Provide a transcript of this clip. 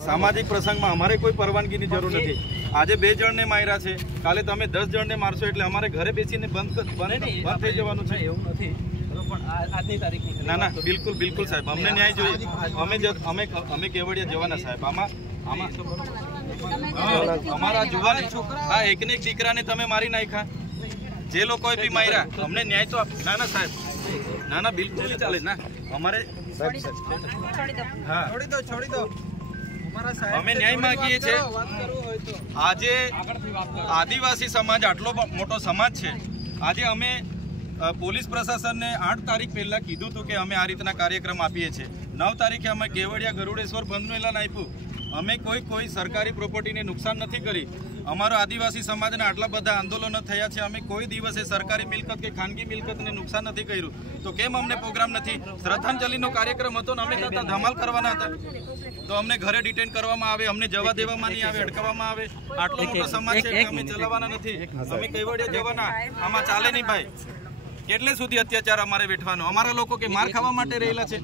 सामाजिक प्रसंग में अमारे कोई परवानगी की जरूर नहीं। आज 2 जण ने मार्या छे, काले तमे 10 जण ने मारशो एटले अमारे घरे बेसीने बंद थई जवानुं छे। एवुं नथी पण आजनी तारीखनी ना ना बिल्कुल बिल्कुल साहेब अमने न्याय जोईए। अमे केवड़िया जवाना साहेब आमा अमारा जुवान आ एकने एक दीकराने तमे मारी नाख्या, जे लोकोए बी मार्या अमने न्याय तो ना ना साहेब ना ना बिल्कुल नहीं चाले ना अमारे हाँ छोड़ी दो अमे न्याय मांगीए छे। आजे आदिवासी समाज आटलो मोटो समाज छे, आजे अमे पोलीस प्रशासन ने 8 तारीख पहला कीधुं हतुं के अमे आ रीतना कार्यक्रम आपीए छे। 9 तारीखे अमे केवड़िया गरुड़ेश्वर बंधनुं एलान आप्युं। अमे कोई सरकारी प्रोपर्टी ने नुकसान नहीं करी। अमारो आदिवासी समाज ने आटला बधा आंदोलनो थया छे, अमे कोई दिवसे सरकारी मिलकत के खानगी मिलकत ने नुकसान नहीं कर्युं, तो केम अमने प्रोग्राम नहीं? श्रद्धांजलिनो कार्यक्रम हतो ने अमे करता धमाल करवाना हता, तो अमने घरे डिटेन करवामां आवे, अमने जवा देवामां नहीं आवे, अटकाववामां आवे। आटलो मोटो समाज छे, अमे चलाववाना नथी। अमे केवड़िया जवाना आमां चाले नहीं भाई। કેટલે સુધી અત્યાચાર અમારે વેઠવાનો? અમારા લોકો કે માર ખાવા માટે રહેલા છે?